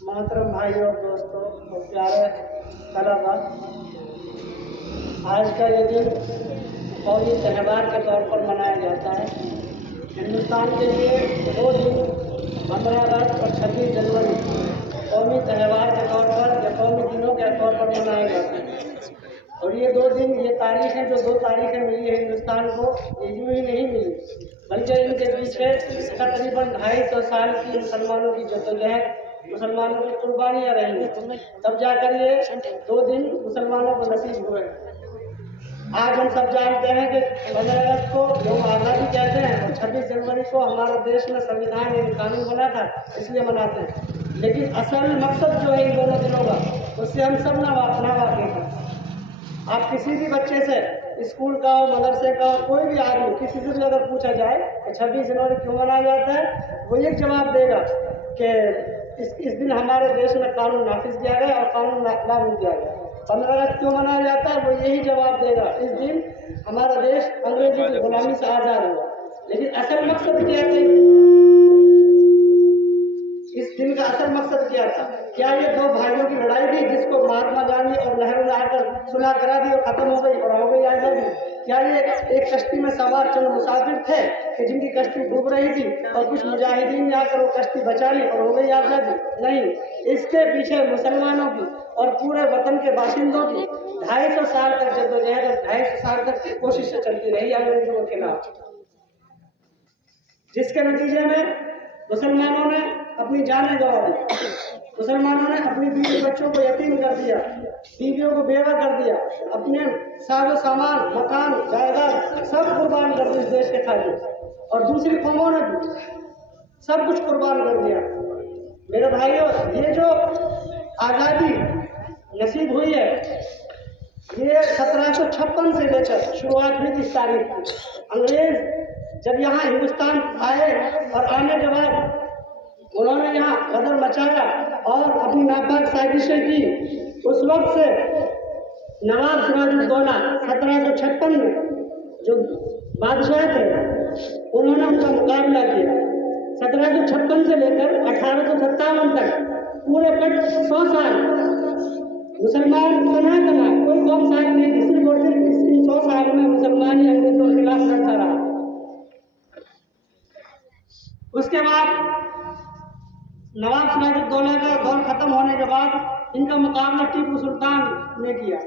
मोहतरम भाई और दोस्तों और प्यारे तलबा, आज का ये दिन कौमी त्यौहार के तौर पर मनाया जाता है। हिंदुस्तान के लिए दो दिन 15 अगस्त और 26 जनवरी कौमी त्यौहार के तौर पर या कौमी दिनों के तौर पर मनाए जाते हैं। और ये दो दिन, ये तारीखें जो दो तारीखें मिली है हिंदुस्तान को, ये यूँ ही नहीं मिली, बल्कि इनके पीछे तकरीबन 250 साल की मुसलमानों की जद्दोजहद, मुसलमानों की कुर्बानियाँ रही, तब जाकर ये दो दिन मुसलमानों को नसीब हुए। आज हम सब जानते हैं कि 15 अगस्त को लोग आज़ादी कहते हैं और 26 जनवरी को हमारे देश में संविधान एवं कानून बना था, इसलिए मनाते हैं। लेकिन असल मकसद जो है इन दोनों दिनों का, उससे हम सब ना वाकिफ हैं। आप किसी भी बच्चे से, स्कूल का हो, मदरसे का हो, कोई भी आदमी, किसी से भी अगर पूछा जाए कि 26 जनवरी क्यों मनाया जाता है, वो एक जवाब देगा कि इस दिन हमारे देश में कानून नाफिज किया गया और कानून लागू किया गया। 15 अगस्त क्यों मनाया जाता है, वो यही जवाब देगा, इस दिन हमारा देश अंग्रेजों की गुलामी से आज़ाद हुआ। लेकिन असल मकसद क्या था, इस दिन का असल मकसद क्या था? क्या ये दो भाइयों की लड़ाई थी जिसको महात्मा गांधी और नेहरू ने आकर सुलह करा दी और खत्म हो गई और हो गई आज़ादी? क्या ये एक कश्ती में सवार चंद मुसाफिर थे कि जिनकी कश्ती डूब रही थी और कुछ मुजाहिदीन ने आकर वो कश्ती बचा ली और हो गई आज़ादी? नहीं, इसके पीछे मुसलमानों की और पूरे वतन के बाशिंदों की 250 साल तक जद्दोजहद और 250 साल तक कोशिशें चलती रही अंग्रेजों के खिलाफ, जिसके नतीजे में मुसलमानों ने अपनी जानें गंवा दी, मुसलमानों ने अपनी बीवी बच्चों को यतीम कर दिया, बीवियों को बेवा कर दिया, अपने साजो सामान, मकान, जायदाद सब कुर्बान कर दिए इस देश के खातिर। और दूसरी कौमों ने भी सब कुछ कुर्बान कर दिया। मेरे भाइयों, ये जो आज़ादी नसीब हुई है, ये 1756 से लेकर शुरुआत हुई इस तारीख की। अंग्रेज जब यहाँ हिंदुस्तान आए और आने के बाद उन्होंने यहाँ गदर मचाया और अपनी नापाक साजिशें की, उस वक्त से नवाब सिराजुद्दौला 1756 में जो बादशाह थे, उन्होंने उनका मुकाबला किया। 1756 से लेकर 1857 तक पूरे 100 साल मुसलमान कोई कौम साथ नहीं, किसी को सिर्फ 100 साल में मुसलमान ही अंग्रेजों के खिलाफ लड़ता रहा। उसके बाद नवाब सिराजुद्दौला का दौर खत्म होने के बाद इनका मुकाबला टीपू सुल्तान ने किया।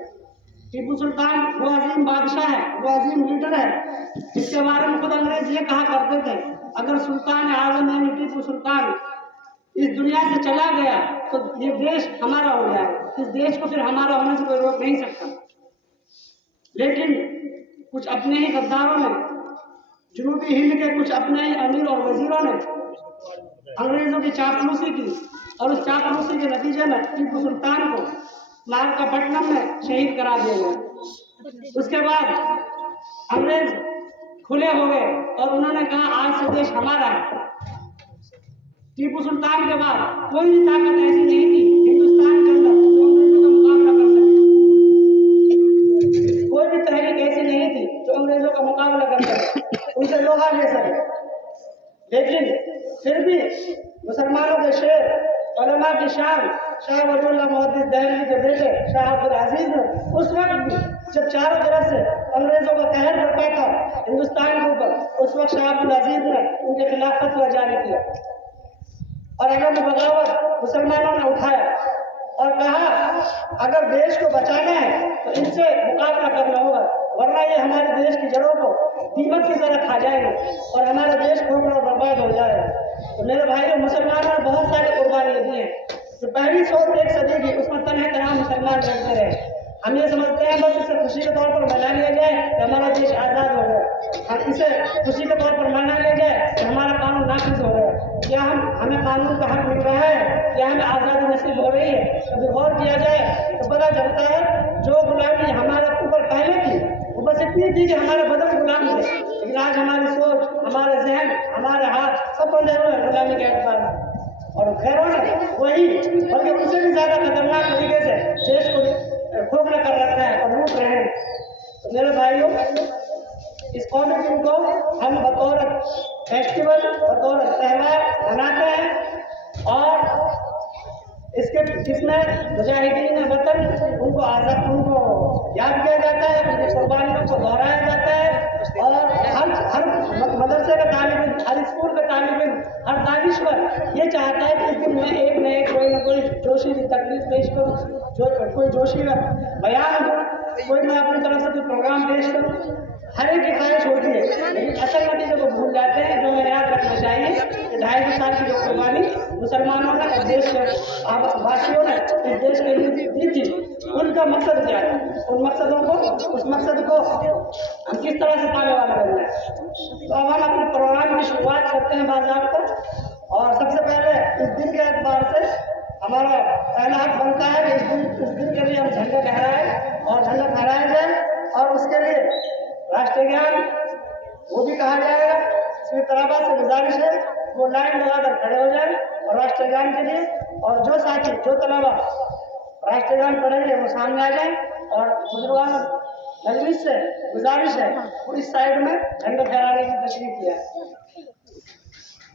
टीपू सुल्तान वो अजीम बादशाह है, वो अजीम लीडर है, जिसके बारे में खुद अंग्रेज ये कहा करते थे, अगर सुल्तान आजम यानी टीपू सुल्तान इस दुनिया से चला गया तो ये देश हमारा हो जाएगा, इस देश को फिर हमारा होने से कोई रोक नहीं सकता। लेकिन कुछ अपने ही गद्दारों ने, जनूबी हिंद के कुछ अपने ही अमीर और वजीरों ने अंग्रेजों की चापलूसी की और उस चापलूसी के नतीजे में टीपू सुल्तान को नागरपट्टनम में शहीद करा दिया गया। उसके बाद अंग्रेज खुले हो गए और उन्होंने कहा आज से देश हमारा है। टीपू सुल्तान के बाद कोई भी ताकत ऐसी नहीं थी हिंदुस्तान के अंदर जो अंग्रेजों का मुकाबला कर सके। कोई भी तहरीक ऐसी नहीं थी जो अंग्रेजों का मुकाबला कर सके, उनसे लोहा ले सके। लेकिन फिर भी मुसलमानों के शेर, उलमा की शान, शाह वलीउल्लाह मुहद्दिस दहलवी के बेटे शाह अब्दुल अजीज ने उस वक्त भी जब चारों तरफ से अंग्रेजों का कहर बढ़ता था हिंदुस्तान के ऊपर, उस वक्त शाह अब्दुल अजीज ने उनके खिलाफ फतवा जारी किया और अगर बगावत मुसलमानों ने उठाया और कहा अगर देश को बचाना है तो इनसे मुकाबला करना होगा, वरना ये हमारे देश की जड़ों को दीमक की तरह खा जाएंगे और हमारा देश खोखला और बर्बाद हो जाएगा। तो मेरे भाइयों, मुसलमानों ने बहुत सारे कुर्बानियाँ दी हैं। तो पहली 101 सदी की उसमें तनहा मुसलमान लड़ते रहे। हम ये समझते हैं बस इसे खुशी के तौर पर मना लिया जाए तो हमारा देश आज़ाद हो गया, हम इसे खुशी के तौर पर मना लिया जाए तो हमारा कानून नाफिज हो गया। क्या हमें कानून का हक मिल रहा है? क्या हमें आज़ादी नसीब हो रही है? कभी गौर किया जाए तो पता चलता है जो गुलामी हमारे ऊपर पहले थी वो बस इतनी थी कि हमारे बदन गुलाम थे, लेकिन आज हमारी सोच, हमारे जहन, हमारे हाथ सब बंधे हुए हैं गुलामी के एतबार में। और खैरों ने वही बल्कि उससे भी ज़्यादा खतरनाक तरीके से देश को खोखला कर रखा है और लूट रहे हैं। तो मेरे भाइयों, इस कौमी दिन को हम बतौर फेस्टिवल, बतौर त्यौहार मनाते हैं और जिसमें मुजाहिदीन वतन उनको आजाद, उनको याद किया जाता है, उनकी कुर्बानियों को दोहराया जाता है। और हर मदरसे का तालिब इल्म, हर स्कूल का तालिब इल्म, हर दानिश्वर ये चाहता है कि इस दिन मैं एक न एक कोई न कोई जोशीली तकलीफ पेश करूँ, कोई जोशीला बयान दूँ, कोई मैं अपनी तरफ से कोई प्रोग्राम पेश करूँ। हर एक की ख्वाहिश होती है, लेकिन असल नतीजे को भूल जाते हैं। जो हमें याद रखना चाहिए कि 250 साल की जो कुर्बानी मुसलमानों ने इस देश के वासियों ने इस देश के लिए दी थी, उनका मकसद क्या है, उन मकसदों को, उस मकसद को हम किस तरह से पाने वाला बनना है। तो अब हम अपने प्रोग्राम की शुरुआत करते हैं बाज़ाब्ता। और सबसे पहले इस दिन के एतबार से हमारा पहला हक बनता है कि इस दिन के लिए हम झंडा लहराएं और झंडा फहराया जाए। और उसके लिए राष्ट्रीय ज्ञान वो भी कहा जाएगा। इसमें तलबा से गुजारिश है वो लाइन लगाकर खड़े हो जाए और राष्ट्रीय ज्ञान के लिए, और जो साथी जो तलबा राष्ट्रीय ज्ञान पढ़ेंगे वो सामने आ जाए। और बुजुर्गान मजलिस से गुजारिश है वो इस साइड में झंडा फहराने की तशरीफ किया है।